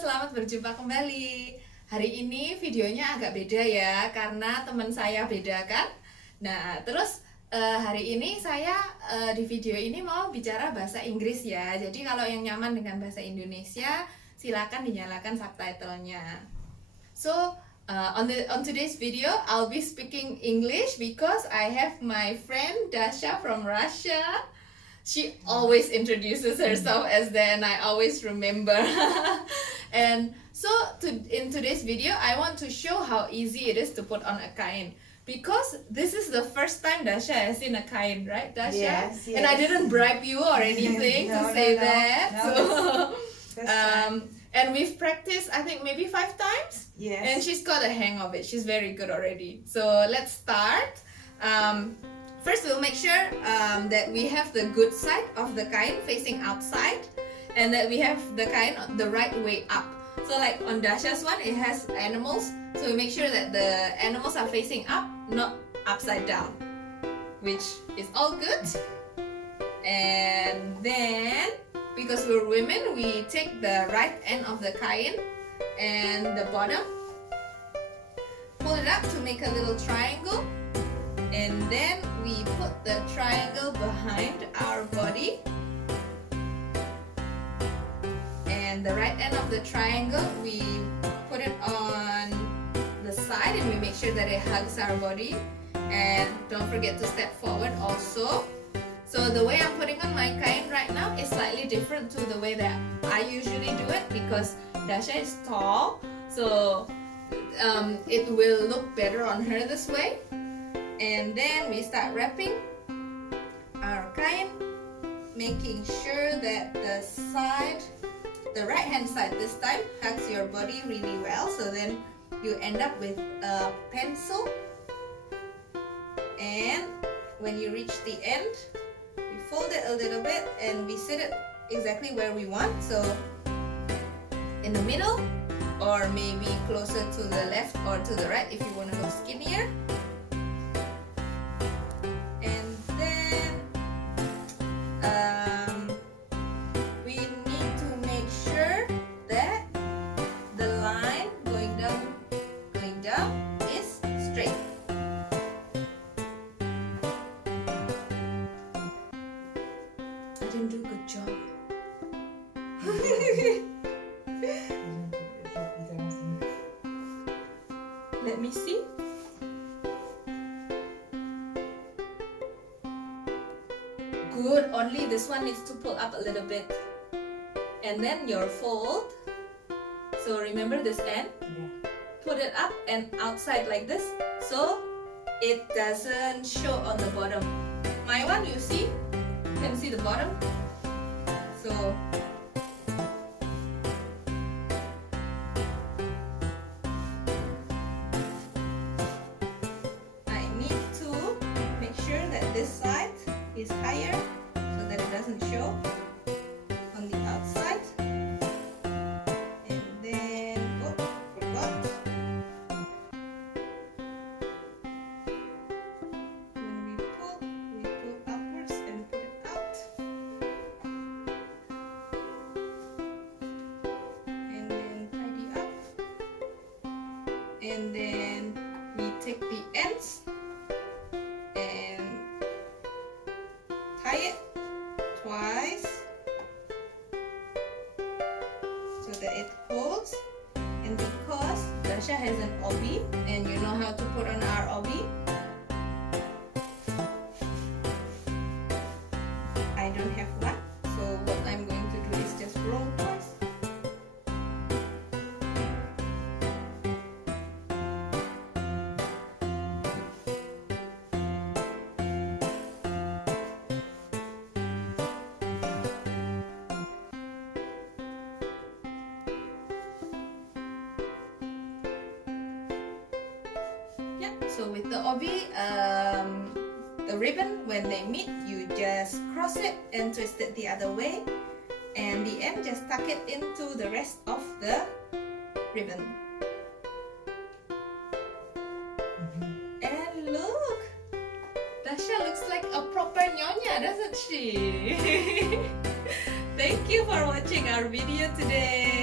selamat berjumpa kembali. Hari ini videonya agak beda ya, karena teman saya beda kan. Nah, terus hari ini saya di video ini mau bicara bahasa Inggris ya. Jadi kalau yang nyaman dengan bahasa Indonesia, silakan dinyalakan subtitlenya. So, on today's video, I'll be speaking English because I have my friend Dasha from Russia. She always introduces herself as that, and I always remember. And so in today's video, I want to show how easy it is to put on a kain. Because this is the first time Dasha has seen a kain, right, Dasha? Yes. And I didn't bribe you or anything to say that. No, So, and we've practiced, I think, maybe 5 times. Yes. And she's got a hang of it. She's very good already. So let's start. First, we'll make sure that we have the good side of the kain facing outside, and that we have the kain the right way up. So like on Dasha's one, it has animals. So we make sure that the animals are facing up, not upside down, which is all good. And then, because we're women, we take the right end of the kain and the bottom, pull it up to make a little triangle. And then we put the triangle behind our body, and the right end of the triangle we put it on the side, and we make sure that it hugs our body. And don't forget to step forward also. So the way I'm putting on my kain right now is slightly different to the way that I usually do it, because Dasha is tall, so it will look better on her this way. And then we start wrapping our kain, making sure that the right hand side this time hugs your body really well. So then you end up with a pencil. And when you reach the end, we fold it a little bit and we sit it exactly where we want. So in the middle, or maybe closer to the left or to the right if you want to look skinnier. I didn't do a good job. Let me see. Good, only this one needs to pull up a little bit. And then your fold. So remember this end? Put it up and outside like this, so it doesn't show on the bottom. My one, you see? Can see the bottom. So I need to make sure that this side is higher so that it doesn't show on the outside. And then forgot. When we pull upwards and put it out. And then tidy up. And then we take the ends and tie it twice so that it holds. And because Dasha has an obi, and you know how to put on our obi, I don't have one, so what I'm going to do is just roll twice. Yeah, so with the obi, the ribbon, when they meet, you just cross it and twist it the other way, and the end just tuck it into the rest of the ribbon. And look, Dasha looks like a proper nyonya, doesn't she? Thank you for watching our video today.